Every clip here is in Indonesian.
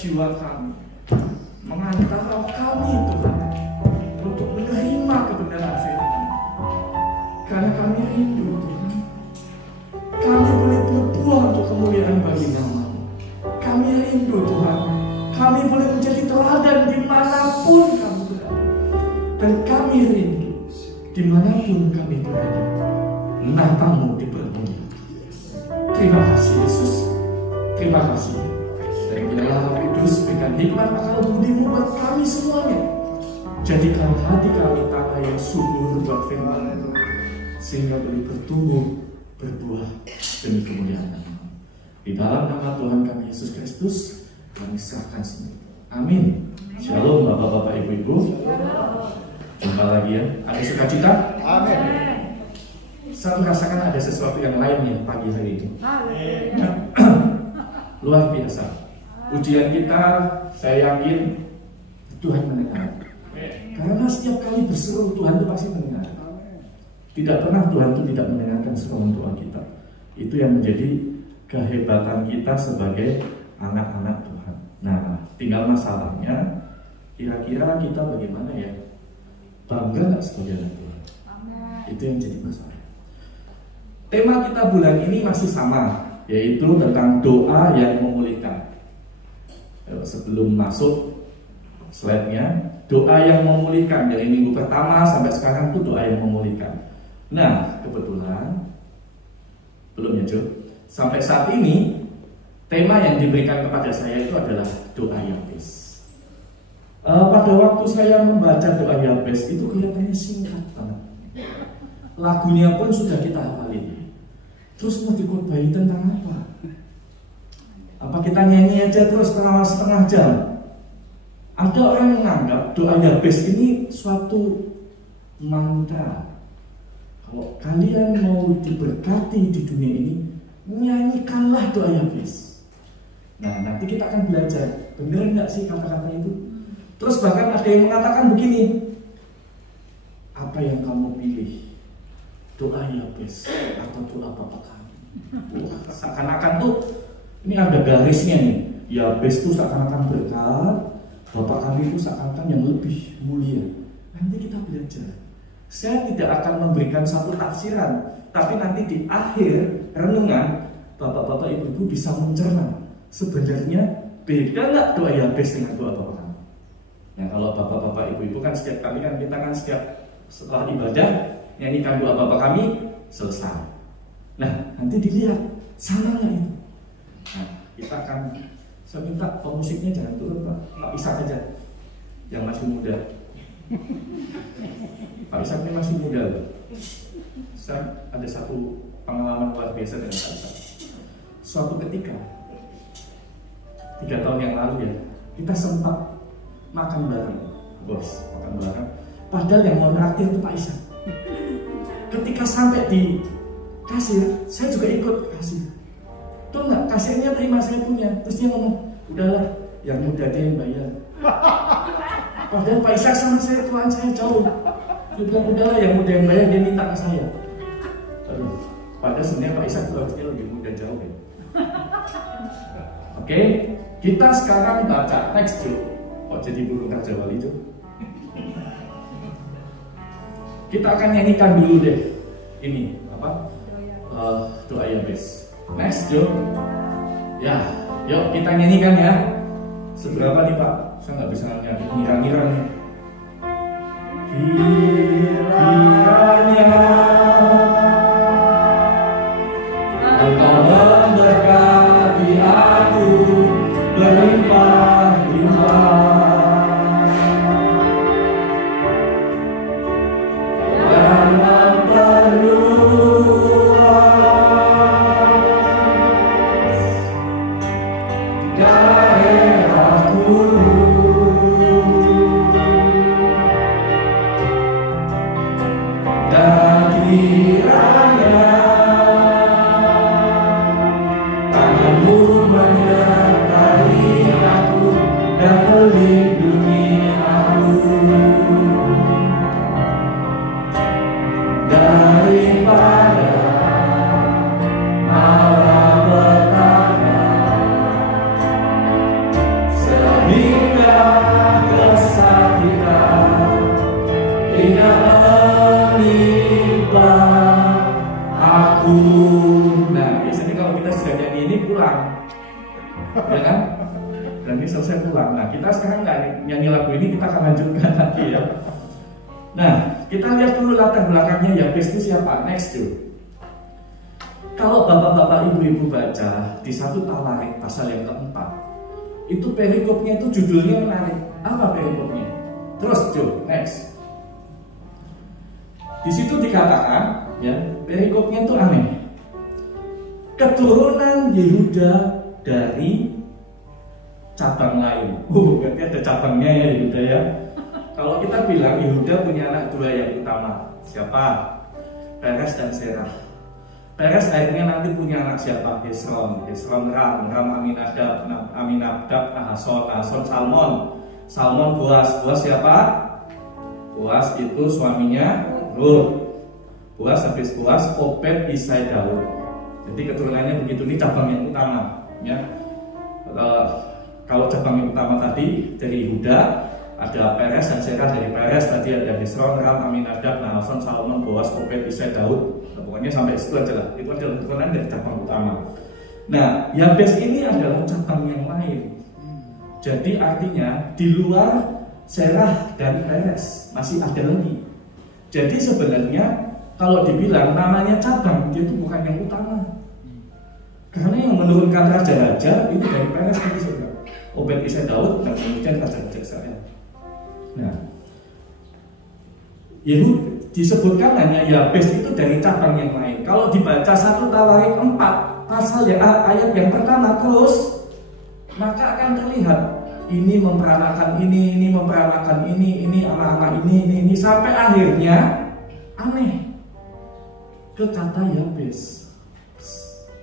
Jiwa kami, mengantar roh kami Tuhan untuk menerima kebenaran firman. Karena kami rindu Tuhan, kami boleh berbuah untuk kemuliaan bagi nama-Mu. Kami rindu Tuhan, kami boleh menjadi teladan dimanapun kami berada. Dan kami rindu dimanapun kami berada, nama-Mu dipermuliakan. Terima kasih Yesus, terima kasih. Dan biarlah Kudus berikan hikmat akal budi-Mu buat kami semuanya. Jadikan hati kami tanah yang subur buat firman-Mu, sehingga boleh bertumbuh, berbuah demi kemuliaan nama-Mu. Di dalam nama Tuhan kami Yesus Kristus, kami serahkan semua. Amin. Shalom Bapak-bapak, Ibu-ibu. Jumpa lagi ya. Ada sukacita? Amin. Saya merasakan ada sesuatu yang lain ya pagi hari ini. Luar biasa. Ujian kita, saya yakin Tuhan mendengar. Karena setiap kali berseru Tuhan itu pasti mendengar. Tidak pernah Tuhan itu tidak mendengarkan seruan doa kita. Itu yang menjadi kehebatan kita sebagai anak-anak Tuhan. Nah, tinggal masalahnya, kira-kira kita bagaimana ya? Bangga nggak sebagai anak Tuhan? Itu yang jadi masalah. Tema kita bulan ini masih sama, yaitu tentang doa yang memulihkan. Sebelum masuk slide-nya, doa yang memulihkan dari minggu pertama sampai sekarang itu doa yang memulihkan. Nah, kebetulan belum ya Jo. Sampai saat ini tema yang diberikan kepada saya itu adalah doa Yabes. Pada waktu saya membaca doa Yabes itu kelihatannya singkat banget. Lagunya pun sudah kita hafalin. Terus mau dikhotbahi tentang apa? Apa kita nyanyi aja terus setengah jam? Ada orang yang menganggap doa Yabes ini suatu mantra. Kalau kalian mau diberkati di dunia ini, nyanyikanlah doa Yabes. Nah, nanti kita akan belajar, benar nggak sih kata-kata itu? Terus bahkan ada yang mengatakan begini, apa yang kamu pilih? Doa Yabes atau doa Bapak kami? Seakan-akan tuh ini ada garisnya nih. Yabes itu seakan-akan berkat, Bapak kami itu seakan-akan yang lebih mulia. Nanti kita belajar. Saya tidak akan memberikan satu tafsiran, tapi nanti di akhir renungan Bapak-bapak, Ibu-ibu bisa mencerna sebenarnya beda nggak doa Yabes dengan doa Bapak kami. Nah, kalau Bapak-bapak, Ibu-ibu kan setiap kali kan kita kan setelah ibadah nyanyikan doa Bapak kami selesai. Nah, nanti dilihat sama nggak itu. Nah, kita akan, saya minta pemusiknya jangan turun Pak Ishak aja yang masih muda. Pak Ishak ini masih muda Pak. Saya ada satu pengalaman luar biasa dengan Pak Ishak. Suatu ketika 3 tahun yang lalu ya, kita sempat makan bareng, bos, makan bareng. Padahal yang mau traktir itu Pak Ishak. Ketika sampai di kasir, saya juga ikut kasir. Tuh nggak, kasirnya terima saya punya. Terus dia ngomong, udahlah, yang muda dia yang bayar. Padahal Pak Ishak sama saya, Tuhan saya jauh. Dia bilang, udahlah, yang muda yang bayar, dia minta ke saya. Aduh, padahal sebenarnya Pak Ishak harusnya lebih muda jauh ya. Oke, kita sekarang baca teks Jo. Oh, jadi burung Raja Wali Jo. Kita akan nyanyikan dulu deh. Ini apa? Doa Yabes. Next Jo. Ya, yuk kita nyanyikan ya. Seberapa nih Pak? Saya nggak bisa nyanyi ngira-ngira nih. Kiranya Engkau memberkati aku berlimpah-limpah. Dan kalau kita sudah nyanyi ini pulang, ya kan? Dan ini selesai pulang. Nah, kita sekarang nggak nyanyi lagu ini, kita akan lanjutkan lagi ya. Nah, kita lihat dulu latar belakangnya Yabes itu siapa. Next tuh. Kalau bapak-bapak, ibu-ibu baca di 1 Tawarik pasal yang keempat, itu perikopnya itu judulnya menarik. Apa perikopnya? Terus Joe, next. Di situ dikatakan, ya, perikopnya itu aneh. Keturunan Yehuda dari cabang lain. Berarti ada cabangnya ya Yehuda ya. Kalau kita bilang Yehuda punya anak 2 yang utama. Siapa? Peres dan Serah. Peres akhirnya nanti punya anak siapa? Hesron. Hesron Ram. Ram Aminadab. Aminadab Nahason. Nahason Salmon. Salmon Boas. Boas siapa? Boas itu suaminya Ruth. Boas habis Boas Obed Isai Daud. Jadi keturunannya begitu. Ini cabang yang utama ya. Kalau cabang yang utama tadi dari Yehuda ada Peres dan Serah. Dari Peres tadi ada Hesron, Ram, Aminadab, Nahason, Salmon, Boas, Obed, Isai, Daud. Nah, pokoknya sampai situ aja lah. Itu adalah keturunan dari cabang utama. Nah, Yabes ini adalah cabang yang lain. Jadi artinya di luar Serah dan Peres masih ada lagi. Jadi sebenarnya kalau dibilang namanya cabang, dia itu bukan yang utama. Karena yang menurunkan raja-raja itu dari Peres tadi saudara. Obed, Isai, Daud, dan kemudian raja-raja Israel. Nah, Yehud disebutkan hanya Yabes itu dari cabang yang lain. Kalau dibaca 1 Tawarik 4 pasal yang ayat yang pertama terus, maka akan terlihat ini memperanakan ini memperanakan ini anak-anak ini sampai akhirnya aneh ke kata Yabes.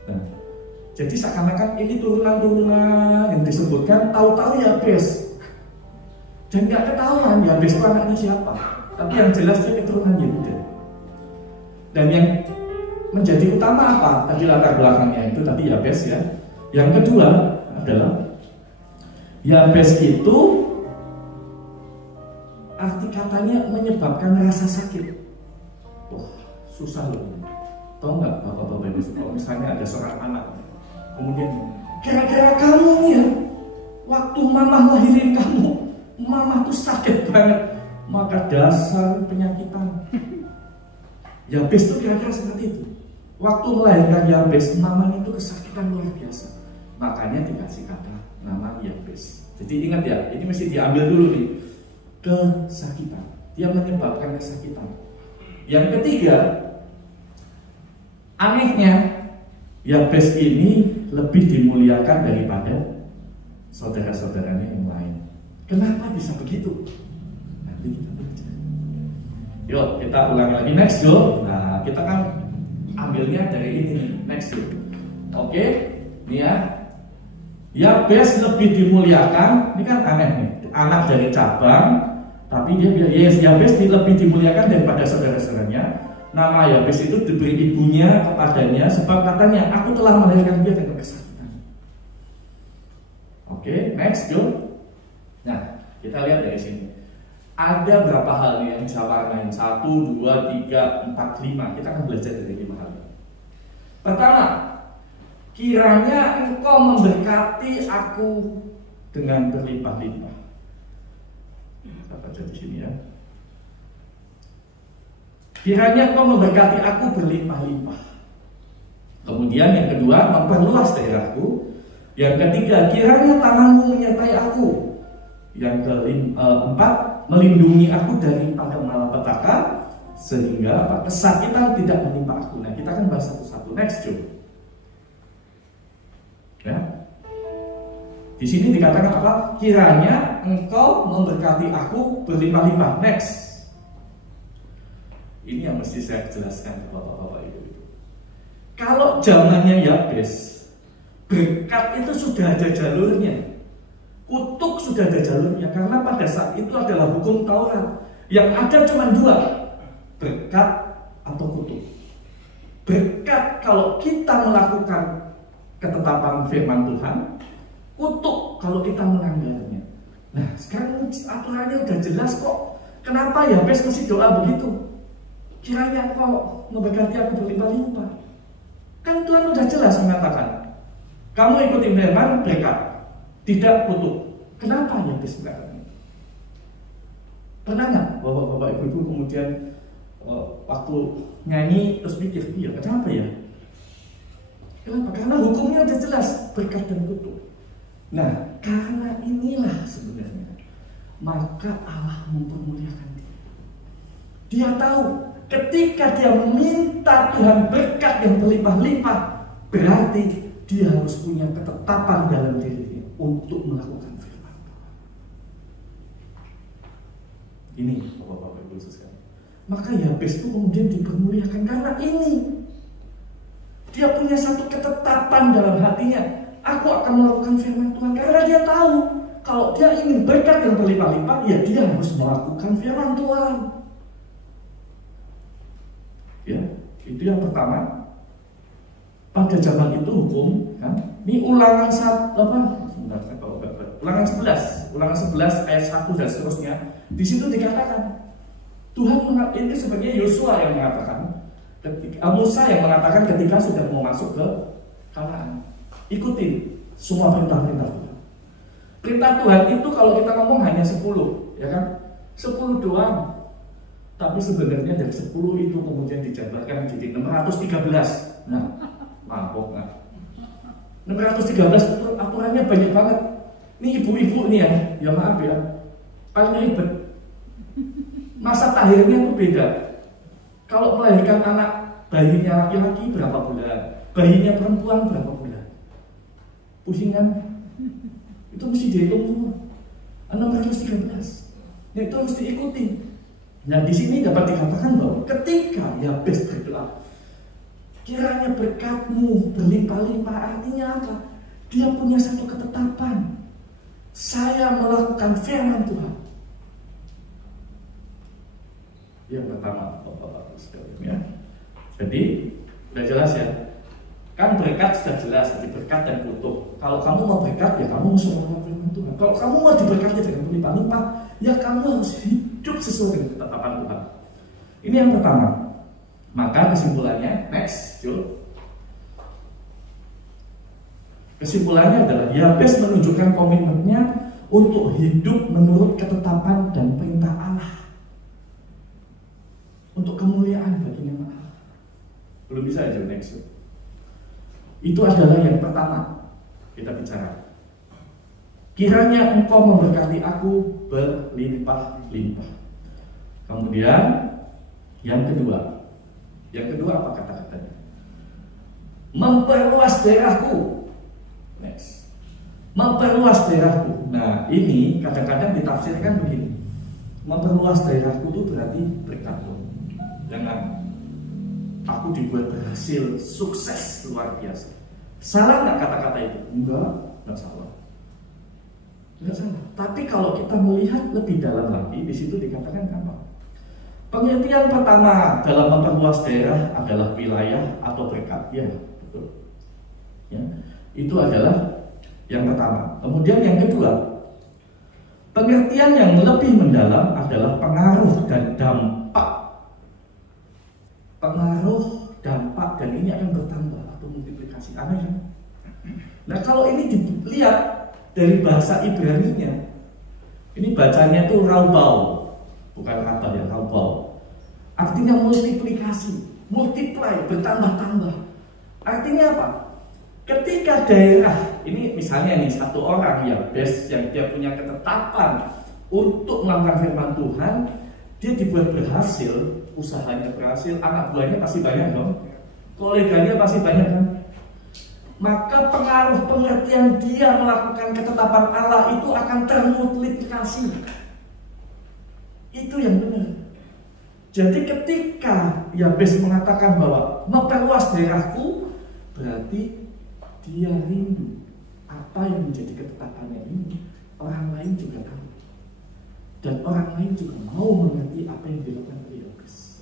Nah, jadi seakan-akan ini turunan-turunan yang disebutkan tahu-tahu Yabes. Dan nggak ketahuan Yabes itu anaknya siapa. Tapi yang jelas dia keturunan Yehuda. Dan yang menjadi utama apa? Tadi latar belakangnya itu tadi Yabes ya. Yang kedua adalah Yabes itu arti katanya menyebabkan rasa sakit. Wah, susah loh. Tahu nggak bapak-bapak ibu? Kalau misalnya ada seorang anak, kemudian kira-kira kamu nih ya, waktu mama lahirin kamu, mama tuh sakit banget, maka dasar penyakitan. Yabes itu kira-kira seperti itu. Waktu melahirkan Yabes, mamanya itu kesakitan luar biasa. Makanya dikasih kata nama Yabes. Jadi ingat ya, ini mesti diambil dulu nih. Kesakitan. Dia menyebabkan kesakitan. Yang ketiga, anehnya Yabes ini lebih dimuliakan daripada saudara-saudaranya yang lain. Kenapa bisa begitu? Nanti kita baca. Yuk, kita ulangi lagi next yuk. Nah, kita kan ambilnya dari ini next yuk. Oke, ini ya. Yabes lebih dimuliakan. Ini kan aneh nih. Anak dari cabang, tapi dia Yabes lebih dimuliakan daripada saudara-saudaranya. Nama Yabes itu diberi ibunya kepadanya sebab katanya aku telah melahirkan dia dengan kesakitan. Oke, next yuk. Nah, kita lihat dari sini. Ada berapa hal yang bisa warnain? 1, 2, 3, 4, 5. Kita akan belajar dari 5 hal. Pertama, kiranya engkau memberkati aku dengan berlimpah-limpah. Kita baca di sini ya. Kiranya engkau memberkati aku berlimpah-limpah. Kemudian yang kedua, memperluas daerahku. Yang ketiga, kiranya tanganmu menyertai aku. Yang keempat, melindungi aku daripada malapetaka sehingga kesakitan tidak menimpa aku. Nah, kita akan bahas satu-satu. Next, coba. Ya. Di sini dikatakan apa? Kiranya engkau memberkati aku berlimpah-limpah. Next. Ini yang mesti saya jelaskan ke bapak-bapak ibu. Kalau zamannya Yabes, berkat itu sudah ada jalurnya. Kutuk sudah ada jalurnya. Karena pada saat itu adalah hukum Taurat. Yang ada cuma 2, berkat atau kutuk. Berkat kalau kita melakukan ketetapan firman Tuhan, kutuk kalau kita melanggarnya. Nah, sekarang aturannya udah jelas kok. Kenapa Yabes mesti doa begitu? Kiranya engkau memberkati aku berlimpah-limpah. Kan Tuhan udah jelas mengatakan, kamu ikuti firman, berkat, tidak kutuk. Kenapa Yabes berkata? Pernah nggak bapak-bapak ibu-ibu kemudian waktu nyanyi terus mikir, iya kenapa ya? Kenapa? Karena hukumnya udah jelas, berkat dan kutuk. Nah, karena inilah sebenarnya maka Allah mempermuliakan dia. Dia tahu ketika dia meminta Tuhan berkat yang berlimpah-limpah, berarti dia harus punya ketetapan dalam dirinya untuk melakukan firman Tuhan. Ini bapak-bapak ibu sekalian. Maka Yabes itu kemudian dipermuliakan karena ini. Dia punya satu ketetapan dalam hatinya. Aku akan melakukan firman Tuhan karena dia tahu kalau dia ingin berkat yang berlimpah-limpah, ya dia harus melakukan firman Tuhan. Ya, itu yang pertama. Pada zaman itu hukum, kan? Ini ulangan 11 ayat 1 dan seterusnya. Di situ dikatakan Tuhan ini sebenarnya Yosua yang mengatakan, Musa yang mengatakan ketika sudah mau masuk ke Kanaan, ikutin semua perintah-perintah Tuhan. Perintah Tuhan itu kalau kita ngomong hanya 10, ya kan? 10 doang. Tapi sebenarnya dari 10 itu kemudian dijabarkan jadi 613. Nah, mampuk nggak? 613 itu aturannya banyak banget. Ini ibu-ibu nih ya maaf ya, paling ribet. Masa tahirnya itu beda. Kalau melahirkan anak, bayinya laki-laki berapa bulan, bayinya perempuan berapa bulan. Pusing kan? Itu mesti dihitung semua. 613. Nah, itu harus diikuti. Nah, di sini dapat dikatakan bahwa ketika Yabes berdoa, kiranya berkat-Mu berlimpah-limpah, artinya apa? Dia punya satu ketetapan. Saya melakukan firman Tuhan. Yang pertama, Bapak-bapak sekalian ya. Jadi, sudah jelas ya. Kan berkat sudah jelas, jadi berkat dan kutuk. Kalau kamu mau berkat, ya kamu harus melakukan firman Tuhan. Kalau kamu mau diberkati dengan berlimpah-limpah, ya kamu harus hidup sesuai dengan ketetapan Tuhan. Ini yang pertama. Maka kesimpulannya, next, Jul. Kesimpulannya adalah Yabes menunjukkan komitmennya untuk hidup menurut ketetapan dan perintah Allah, untuk kemuliaan bagi nama Allah. Belum bisa aja, next. Itu adalah yang pertama kita bicara. Kiranya Engkau memberkati aku berlimpah-limpah. Kemudian yang kedua apa kata-katanya? Memperluas daerahku. Next. Memperluas daerahku. Nah, ini kadang-kadang ditafsirkan begini. Memperluas daerahku itu berarti berkat. Jangan aku dibuat berhasil, sukses luar biasa. Salah nggak kata-kata itu? Enggak salah. Enggak salah. Tapi kalau kita melihat lebih dalam lagi, di situ dikatakan apa? Pengertian pertama dalam memperluas daerah adalah wilayah atau berkat. Ya, betul. Ya, itu adalah yang pertama. Kemudian yang kedua, pengertian yang lebih mendalam adalah pengaruh dan dampak. Pengaruh, dampak, dan ini akan bertambah atau multiplikasi. Aneh kan? Nah, kalau ini dilihat dari bahasa Ibrani-nya, ini bacanya itu raubau, bukan kata ya, raubau. Artinya multiplikasi, multiply, bertambah-tambah. Artinya apa? Ketika daerah, ini misalnya nih satu orang yang dia punya ketetapan untuk melakukan firman Tuhan, dia dibuat berhasil, usahanya berhasil, anak buahnya pasti banyak dong, koleganya pasti banyak kan. Maka pengaruh pengertian dia melakukan ketetapan Allah itu akan termultiplikasi. Itu yang benar. Jadi ketika Yabes mengatakan bahwa memperluas daerahku, berarti dia rindu apa yang menjadi ketetapannya ini orang lain juga tahu, dan orang lain juga mau mengerti apa yang dilakukan oleh Yabes.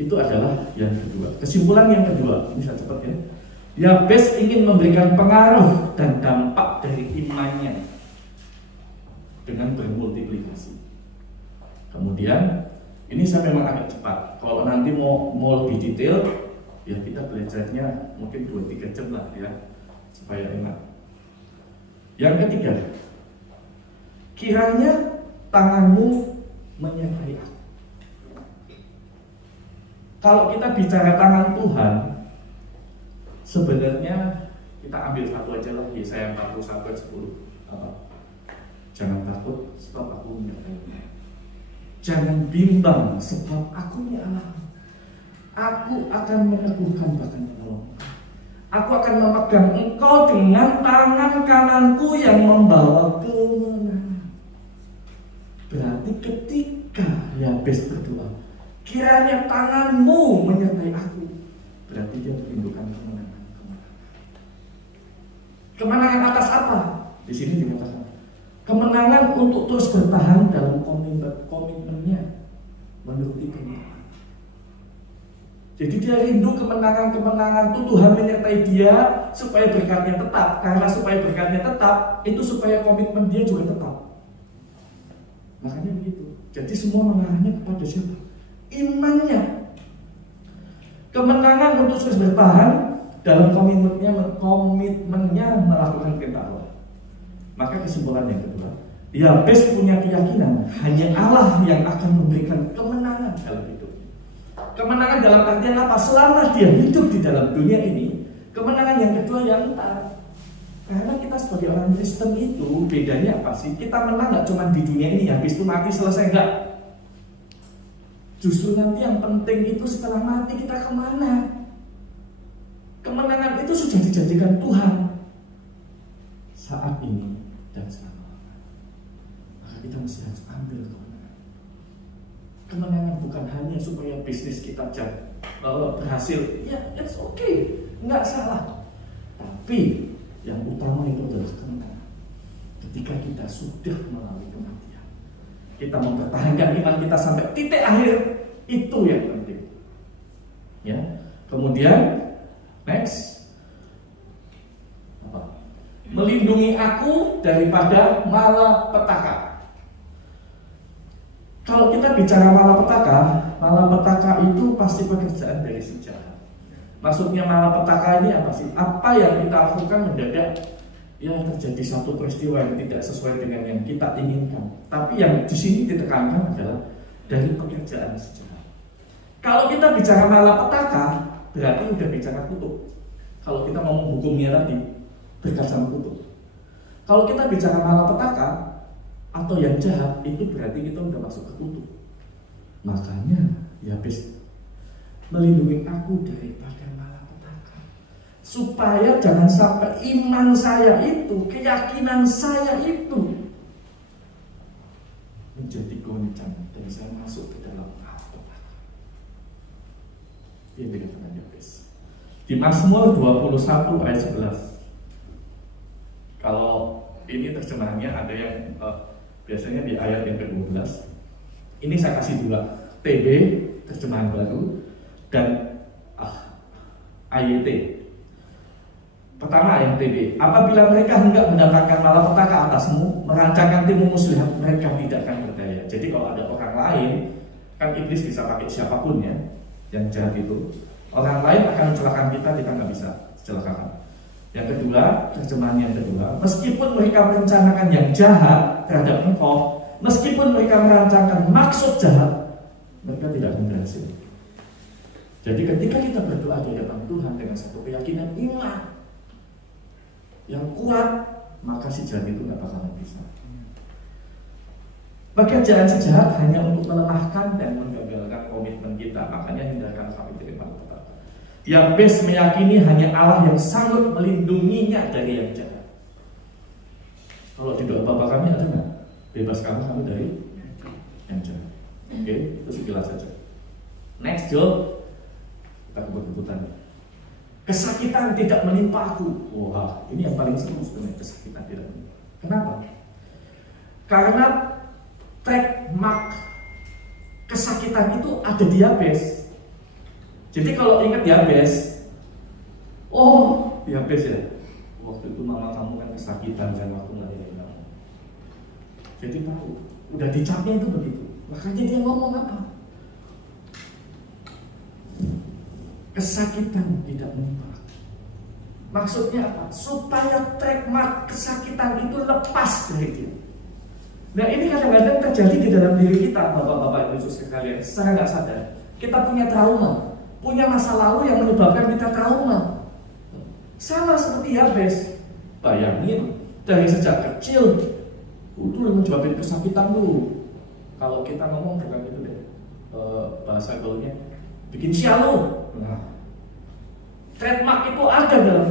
Itu adalah yang kedua. Kesimpulan yang kedua, ini saya cepat ya. Yabes ingin memberikan pengaruh dan dampak dari imannya dengan bermultiplikasi. Kemudian ini saya memang agak cepat. Kalau nanti mau lebih detail, ya kita belajarnya mungkin 2-3 jam lah ya, supaya enak. Yang ketiga, kiranya tanganmu menyertai aku. Kalau kita bicara tangan Tuhan, sebenarnya kita ambil satu aja lah, Yesaya 41 ayat 10. Jangan takut sebab aku menyertaimu. Jangan bimbang sebab aku Allah. Aku akan meneguhkan bahkan menolong. Aku akan memegang engkau dengan tangan kananku yang membawa kemenangan. Berarti ketika Yabes berdoa, kiranya tanganmu menyertai aku, berarti dia merindukan kemenangan. Kemenangan atas apa? Di sini dikatakan kemenangan untuk terus bertahan dalam komitmennya menuruti perintah. Jadi dia rindu kemenangan-kemenangan itu Tuhan menyertai dia supaya berkatnya tetap. Karena supaya berkatnya tetap, itu supaya komitmen dia juga tetap. Makanya begitu. Jadi semua mengarahnya kepada siapa? Imannya. Kemenangan untuk terus bertahan dalam komitmennya melakukan perintah Allah. Maka kesimpulan yang kedua, Yabes punya keyakinan hanya Allah yang akan memberikan kemenangan dalam hidup. Kemenangan dalam artian apa? Selama dia hidup di dalam dunia ini, kemenangan yang kedua yang entar. Karena kita sebagai orang Kristen itu bedanya apa sih? Kita menang nggak cuma di dunia ini, habis itu mati selesai, enggak. Justru nanti yang penting itu setelah mati kita kemana? Kemenangan itu sudah dijanjikan Tuhan saat ini dan selama-lamanya. Maka kita mesti harus ambil kemenangan. Kemenangan bukan hanya supaya bisnis kita berhasil, ya it's okay, nggak salah. Tapi yang utama itu adalah kemenangan. Ketika kita sudah melalui kematian, kita mempertahankan iman kita sampai titik akhir, itu yang penting. Ya, kemudian next, melindungi aku daripada malapetaka. Kalau kita bicara malapetaka itu pasti pekerjaan dari si jahat. Maksudnya malapetaka ini apa sih? Apa yang kita lakukan mendadak ya terjadi satu peristiwa yang tidak sesuai dengan yang kita inginkan. Tapi yang di sini ditekankan adalah dari pekerjaan si jahat. Kalau kita bicara malapetaka, berarti udah bicara kutuk. Kalau kita mau menghukumnya tadi, berkat sama kutuk. Kalau kita bicara malapetaka atau yang jahat, itu berarti kita udah masuk ke kutuk. Makanya Yabes melindungi aku daripada malapetaka, supaya jangan sampai iman saya itu, keyakinan saya itu menjadi goncang dan saya masuk ke dalam malapetaka. Ini dikatakan Yabes di Mazmur 21 ayat 11. Kalau ini terjemahannya ada yang biasanya di ayat yang ke-12. Ini saya kasih dua, TB terjemahan baru dan AYT. Pertama yang TB, apabila mereka hendak mendatangkan malapetaka atasmu, merancangkan tim muslihat, mereka tidak akan berdaya. Jadi kalau ada orang lain, kan iblis bisa pakai siapapun ya, yang jahat itu. Orang lain akan mencelakakan kita nggak bisa celakakan. Yang kedua, terjemahan yang kedua, meskipun mereka merencanakan yang jahat terhadap engkau, meskipun mereka merancangkan maksud jahat, mereka tidak akan berhasil. Jadi ketika kita berdoa di hadapan Tuhan dengan satu keyakinan iman yang kuat, maka si jahat itu nggak bakalan bisa. Pekerjaan si jahat hanya untuk melemahkan dan menggagalkan komitmen kita, makanya hindarkan sampai dari malapetaka. Yabes meyakini hanya Allah yang sanggup melindunginya dari yang jahat. Kalau di doa Bapa kami ada nggak? Bebaskan kami dari yang jahat. Oke, itu sekilas saja. Next Job, kita kebut-kebutan. Kesakitan tidak menimpa aku. Wah, ini yang paling seru sebenarnya, kesakitan tidak menimpa. Kenapa? Karena trademark kesakitan itu ada di Yabes. Jadi kalau ingat Yabes, oh Yabes ya, waktu itu mama kamu kan kesakitan kan waktu ngelahirin kamu. Jadi tahu, udah dicapnya itu begitu. Makanya dia ngomong apa? kesakitan tidak menimpa aku. Maksudnya apa? Supaya track mark kesakitan itu lepas dari dia. Nah ini kadang-kadang terjadi di dalam diri kita, Bapak-bapak Ibu sekalian, secara nggak sadar. Kita punya trauma, punya masa lalu yang menyebabkan kita trauma. Sama seperti Yabes. Bayangin, dari sejak kecil itu yang menyebabkan kesakitan dulu. Kalau kita ngomong bukan itu deh, bahasa gaulnya bikin sial lu. Nah, trademark itu ada dalam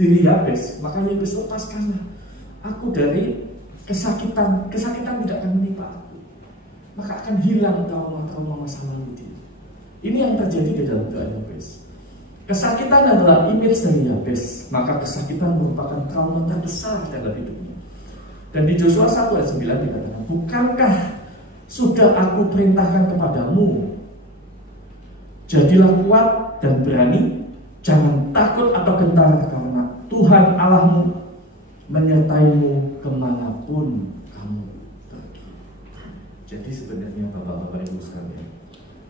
diri Yabes. Makanya Yabes, lepaskanlah aku dari kesakitan. Kesakitan tidak akan menimpa aku, maka akan hilang trauma-trauma masa lalu dia. Ini yang terjadi di dalam doa Yabes. Kesakitan adalah image dari Yabes, maka kesakitan merupakan trauma terbesar dalam hidupnya. Dan di Yosua 1 ayat 9 dikatakan, bukankah sudah aku perintahkan kepadamu, jadilah kuat dan berani, jangan takut atau gentar, karena Tuhan Allahmu menyertaimu kemanapun kamu pergi. Jadi sebenarnya Bapak-bapak Ibu sekalian,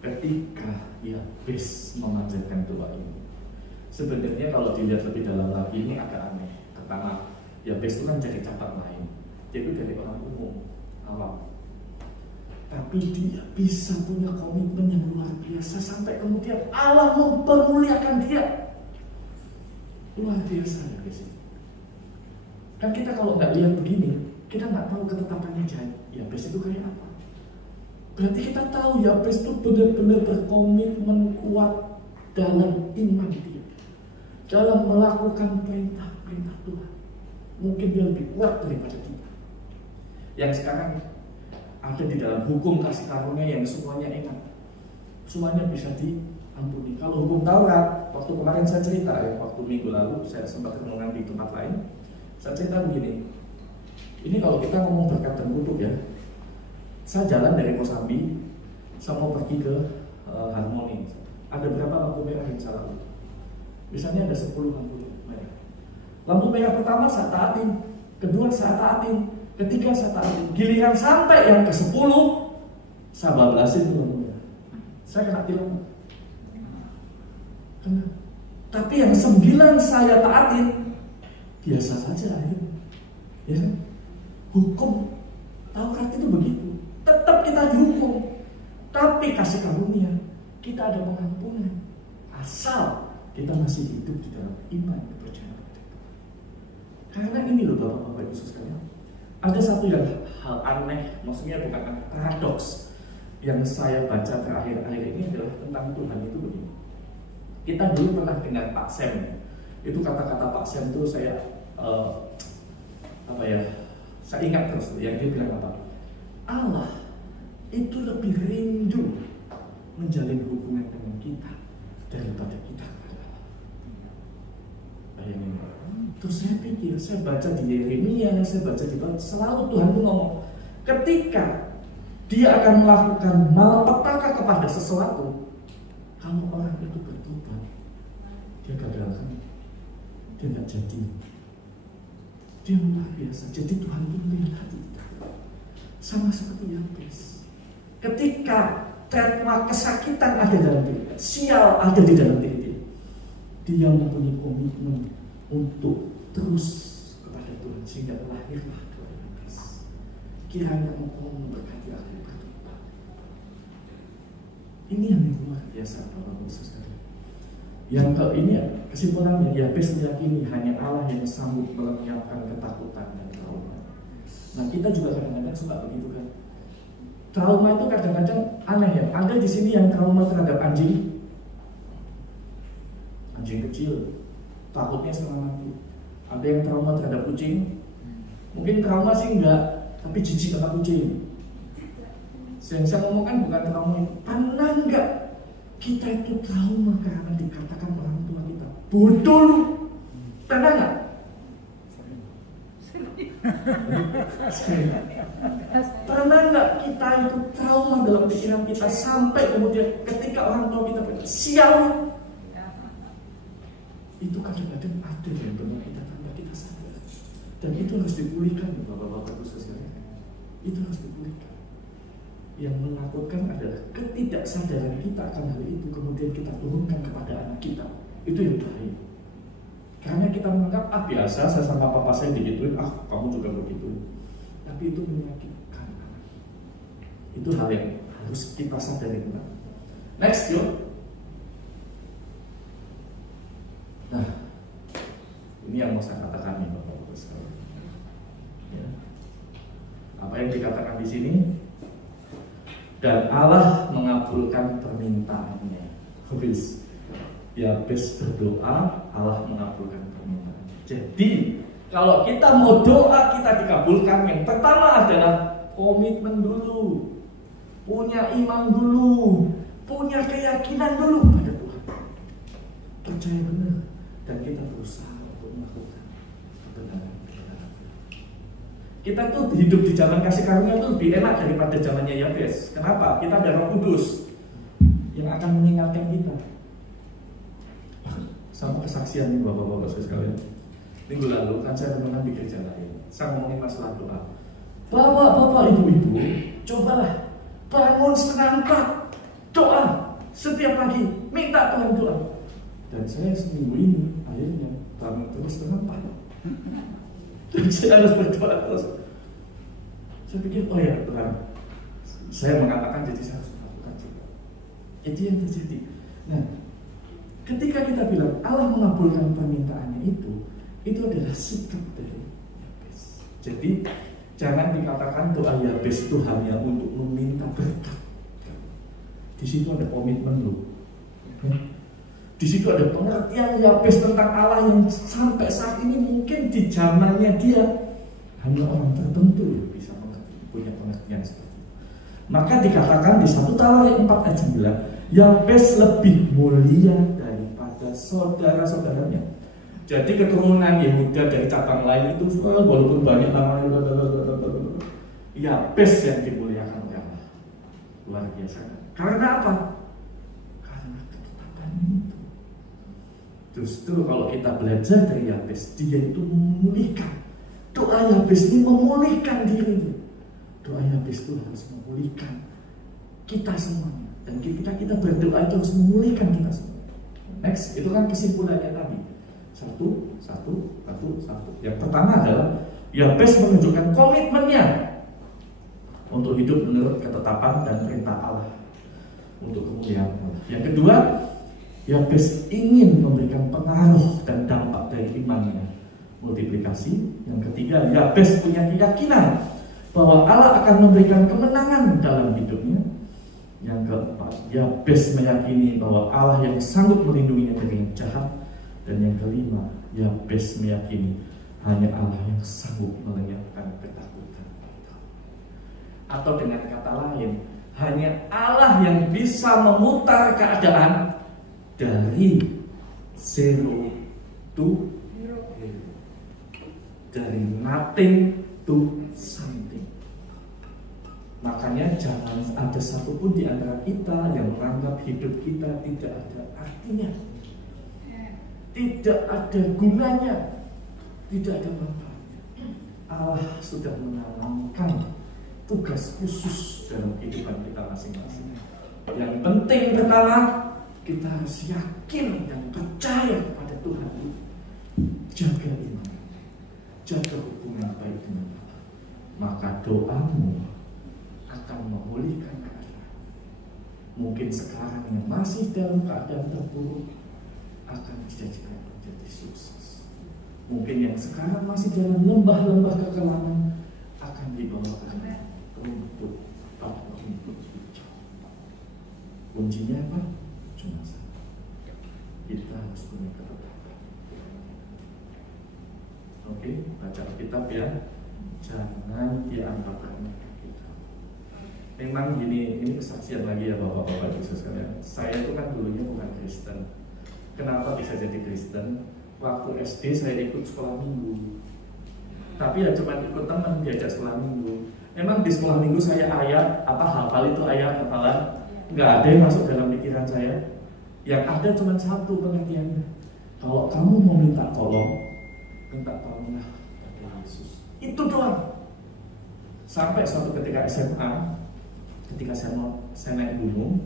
ketika Yabes memanjatkan doa ini, sebenarnya kalau dilihat lebih dalam lagi ini agak aneh. Pertama, Yabes itu kan jadi catat main, dia itu dari orang umum, awam, tapi dia bisa punya komitmen yang luar biasa sampai kemudian Allah mempermuliakan dia. Luar biasa ya guys. Kan kita kalau nggak lihat begini, kita nggak tahu ketetapannya Yabes itu kayak apa. Berarti kita tahu Yabes itu benar-benar berkomitmen kuat dalam iman dia, dalam melakukan perintah-perintah Tuhan. Mungkin dia lebih kuat daripada kita yang sekarang ada di dalam hukum kasih karunia yang semuanya enak, semuanya bisa diampuni. Kalau hukum Taurat, waktu kemarin saya cerita ya, waktu minggu lalu saya sempat renungan di tempat lain, saya cerita begini. Ini kalau kita ngomong berkat dan kutuk ya, saya jalan dari Kosambi, saya mau pergi ke Harmoni. Ada berapa lampu merah yang saya lalui? Misalnya ada 10 lampu merah. Lampu merah pertama saya taatin, kedua saya taatin, ketiga saya taatin. Giliran sampai yang ke-10, saya bablasin itu lampu merah. Saya kena tilang. Kena. Tapi yang 9 saya taatin, biasa saja akhirnya. Ya kan? Hukum Taurat itu begitu. Tetap kita dihukum, tapi kasih karunia kita ada pengampunan asal kita masih hidup di dalam iman kepercayaan kepada Tuhan. Karena ini loh Bapak-bapak Ibu sekalian, ada satu yang hal aneh, maksudnya bukan aneh, paradoks yang saya baca terakhir-akhir ini adalah tentang Tuhan itu begini. Kita dulu pernah dengar Pak Sem, itu kata-kata Pak Sem itu saya saya ingat terus yang dia bilang apa? Allah itu lebih rindu menjalin hubungan dengan kita daripada kita kepada Allah. Bayangin. Terus saya pikir, saya baca di Yeremia, saya baca di Bapak, selalu Tuhan itu ngomong, ketika dia akan melakukan malapetaka kepada sesuatu, kalau orang itu bertobat, dia gagalkan, dia nggak jadi. Dia luar biasa. Jadi Tuhan itu melihat kita sama seperti Yabes. Ketika trauma kesakitan ada dalam diri, sial ada di dalam diri dia mempunyai komitmen untuk terus kepada Tuhan sehingga lahirlah doa Yabes. Kiranya Engkau memberkati aku bertobat. Ini yang luar biasa Bapak-bapak sekalian. Yang ini kesimpulannya, Yabes meyakini hanya Allah yang sanggup melenyapkan ketakutan dan trauma. Nah kita juga kadang-kadang suka begitu kan. Trauma itu kadang-kadang aneh ya. Ada di sini yang trauma terhadap anjing kecil, takutnya setengah mati. Ada yang trauma terhadap kucing. Mungkin trauma sih enggak, tapi jijik sama kucing. Yang saya ngomongkan bukan trauma itu. Pernah enggak kita itu trauma karena dikatakan orang tua kita bodoh lu? Pernah enggak? Pernah nggak kita itu trauma dalam pikiran kita sampai kemudian ketika orang tua kita berkata sial? Itu kadang-kadang ada yang benar kita tanpa kita sadar, dan itu harus dipulihkan Bapak-bapak Ibu sekalian. Itu harus dipulihkan. Yang menakutkan adalah ketidaksadaran kita akan hal itu kemudian kita turunkan kepada anak kita. Itu yang bahaya. Karena kita menganggap biasa, saya sama papa saya digituin, kamu juga begitu. Tapi itu menyakitkan. Itu hal yang harus kita sadari. Next, yuk. Nah, ini yang mau saya katakan nih Bapak-Bapak sekalian. Ya. Apa yang dikatakan di sini? Dan Allah mengabulkan permintaannya. Habis Yabes berdoa, Allah mengabulkan permintaan. Jadi kalau kita mau doa kita dikabulkan, yang pertama adalah komitmen dulu, punya iman dulu, punya keyakinan dulu pada Tuhan, percaya benar, dan kita berusaha untuk melakukan kebenaran. Kita tuh hidup di zaman kasih karunia itu lebih enak daripada zamannya Yabes. Kenapa? Kita ada Roh Kudus yang akan mengingatkan kita. Sama kesaksian nih Bapak-Bapak sekalian. Minggu lalu kan saya renungan di gereja lain. Saya ngomongin masalah doa. Bapak-bapak, ibu-ibu, cobalah bangun setengah 4, doa setiap pagi, minta Tuhan doa. Dan saya seminggu ini akhirnya bangun terus setengah 4. Dan saya harus berdoa terus. Saya pikir, oh ya Tuhan, saya mengatakan jadi saya harus melakukan juga. Itu yang terjadi. Nah, ketika kita bilang Allah mengabulkan permintaannya itu adalah sikap dari Yabes. Jadi jangan dikatakan doa Yabes itu hanya untuk meminta berkat. Di situ ada komitmen loh. Di situ ada pengertian Yabes tentang Allah yang sampai saat ini mungkin di zamannya dia hanya orang tertentu yang bisa punya pengertian seperti itu. Maka dikatakan di 1 Tawarik 4 ayat 9, Yabes lebih mulia daripada saudara-saudaranya. Jadi keturunan Yehuda dari cabang lain itu walaupun banyak namanya, Yabes yang dimuliakan oleh Allah. Luar biasa. Karena apa? Karena ketetapannya itu. Justru kalau kita belajar dari Yabes, dia itu memulihkan. Doa Yabes ini memulihkan dirinya. Doa Yabes itu harus memulihkan kita semuanya. Dan kita berdoa itu harus memulihkan kita semua. Next, itu kan kesimpulannya tadi. Satu. Yang pertama adalah Yabes menunjukkan komitmennya untuk hidup menurut ketetapan dan perintah Allah untuk kemuliaan Allah. Yang kedua, Yabes ingin memberikan pengaruh dan dampak dari imannya, multiplikasi. Yang ketiga, Yabes punya keyakinan bahwa Allah akan memberikan kemenangan dalam hidupnya. Yang keempat, Yabes meyakini bahwa Allah yang sanggup melindunginya dari yang jahat. Dan yang kelima, Yabes meyakini hanya Allah yang sanggup melenyapkan ketakutan. Atau dengan kata lain, hanya Allah yang bisa memutar keadaan dari zero to hero, dari nothing to something. Makanya jangan ada satupun di antara kita yang menganggap hidup kita tidak ada artinya, tidak ada gunanya, tidak ada manfaatnya. Allah sudah menanamkan tugas khusus dalam kehidupan kita masing-masing. Yang penting pertama, kita harus yakin dan percaya kepada Tuhan. Jaga iman, jaga hubungan baik dengan Allah. Maka doamu akan memulihkan keadaan. Mungkin sekarang yang masih dalam keadaan terpuruk akan dijadikan menjadi sukses. Mungkin yang sekarang masih dalam lembah-lembah kekelaman akan dibawa ke rumput hijau. Kuncinya apa? Cuma satu. Kita harus punya ketetapan. Oke, baca Alkitab ya. Jangan diantarkan kita. Memang ini kesaksian lagi ya Bapak-bapak Ibu sekalian. Saya itu kan dulunya bukan Kristen. Kenapa bisa jadi Kristen? Waktu SD saya ikut sekolah minggu. Tapi ya cuma ikut teman diajak sekolah minggu. Memang di sekolah minggu saya hafal itu ayat hafalan. Nggak ada yang masuk dalam pikiran saya. Yang ada cuma satu pengertiannya. Kalau kamu mau minta tolonglah pada Yesus. Itu doang. Sampai suatu ketika SMA, ketika saya naik gunung,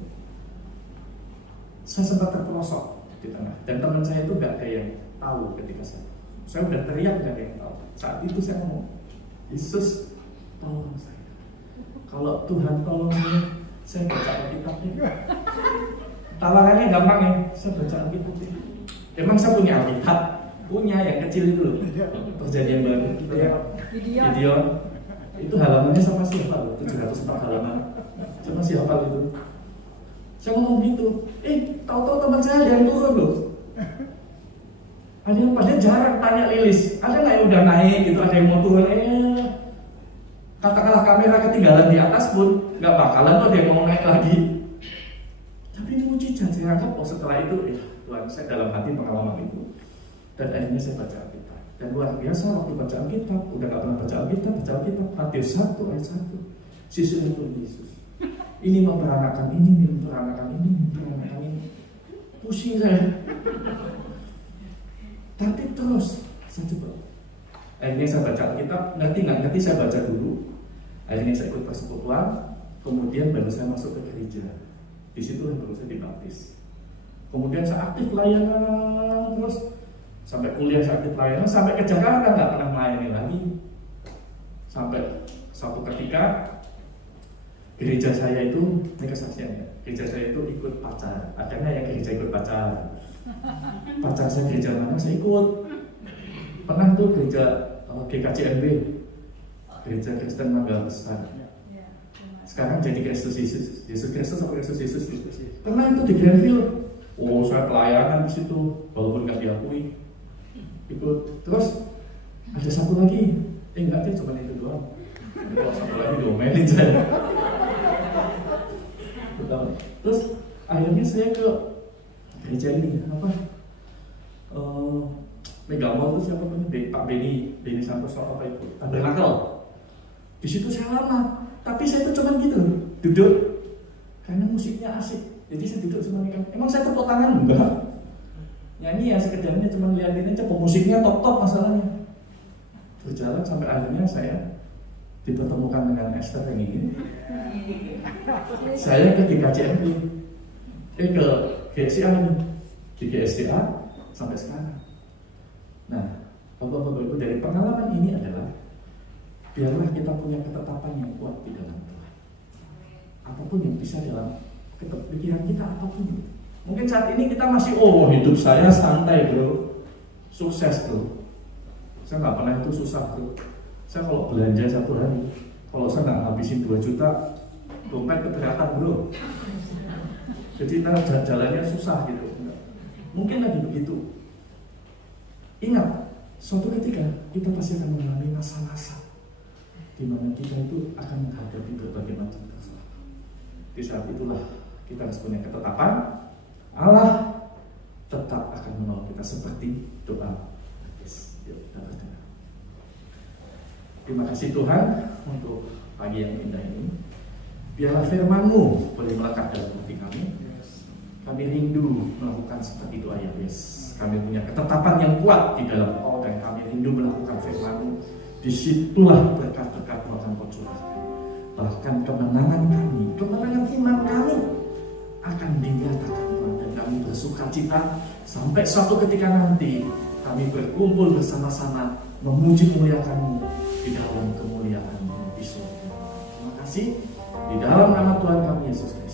saya sempat terperosok di tengah, dan teman saya itu gak ada yang tahu ketika saya udah teriak gak ada yang tahu. Saat itu saya ngomong, Yesus tolong saya. Kalau Tuhan tolong saya baca Alkitabnya. Tawarannya gampang ya, saya baca Alkitabnya. Emang saya punya Alkitab, punya yang kecil itu loh, Perjanjian Baru, Gideon. Itu halamannya sama siapa loh, 704 halaman. Sama siapa itu? Saya ngomong gitu, tahu-tahu teman saya ada yang turun loh. Ada yang pada jarang tanya Lilis, ada nggak yang udah naik gitu, ada yang mau turun, katakanlah kamera ketinggalan di atas pun nggak bakalan tuh ada yang mau naik lagi. Tapi ini mujizat, saya anggap setelah itu, Tuhan, saya dalam hati pengalaman itu. Dan akhirnya saya baca Alkitab. Dan luar biasa waktu baca Alkitab, udah gak pernah baca Alkitab, Matius 1 ayat 1. Sisunya Tuhan Yesus. Ini memperanakan ini, memperanakan ini, memperanakan ini. Pusing saya. Tapi terus saya coba. Akhirnya saya baca Alkitab, ngerti saya baca dulu. Akhirnya saya ikut persekutuan, kemudian baru saya masuk ke gereja. Di situ baru saya dibaptis. Kemudian saya aktif pelayanan terus sampai kuliah, saya aktif pelayanan sampai ke Jakarta, nggak pernah melayani lagi. Sampai suatu ketika gereja saya itu, ini kesaksiannya, gereja saya itu ikut pacar. Ada nggak yang gereja ikut pacar? Pacar saya gereja mana saya ikut. Pernah tuh gereja GKJMB, Gereja Kristen Mangga Besar. Sekarang jadi Kristus Kristus atau Kristus Yesus. Pernah itu di Grandville. Oh, saya pelayanan di situ, walaupun nggak diakui. Ikut. Terus ada satu lagi, enggak deh, cuma itu doang. Kalau satu lagi diomelin saya. Terus akhirnya saya ke gereja ini apa? Megamall itu siapa punya? Pak Beni Santoso apa itu? Tabernakel. Di situ saya lama. Tapi saya tuh cuma gitu, duduk karena musiknya asik. Jadi saya duduk cuma kan. Emang saya tepuk tangan enggak? Nyanyi ya sekedarnya cuma liatin aja. Musiknya top masalahnya. Berjalan sampai akhirnya saya dipertemukan dengan Esther yang ini. Saya ke GKJMP, ke GSCA ini, di GSCA sampai sekarang. Nah, Bapak-Bapak Ibu, dari pengalaman ini adalah biarlah kita punya ketetapan yang kuat di dalam Tuhan. Apapun yang bisa dalam pikiran kita, apapun. Mungkin saat ini kita masih, hidup saya santai bro, sukses bro. Saya nggak pernah itu susah bro. Saya kalau belanja satu hari, kalau saya nggak habisin 2 juta, dompet keberatan bro. Jadi kita jalannya susah gitu. Mungkin lagi begitu. Ingat, suatu ketika kita pasti akan mengalami masa-masa di mana kita itu akan menghadapi berbagai macam masalah. Di saat itulah kita harus punya ketetapan. Allah tetap akan menolong kita seperti doa. Yuk kita berdoa. Terima kasih Tuhan untuk pagi yang indah ini. Biarlah firman-Mu boleh melekat dalam hati kami. Kami rindu melakukan seperti doa ya Yesus. Kami punya ketetapan yang kuat di dalam Kau dan kami rindu melakukan firman-Mu. Disitulah berkat-berkat-Mu akan Kau curahkan. Bahkan kemenangan kami, kemenangan iman kami akan dinyatakan Tuhan, dan kami bersuka cita sampai suatu ketika nanti kami berkumpul bersama-sama memuji memuliakan-Mu di dalam kemuliaan-Mu di surga. Terima kasih di dalam nama Tuhan kami Yesus Kristus.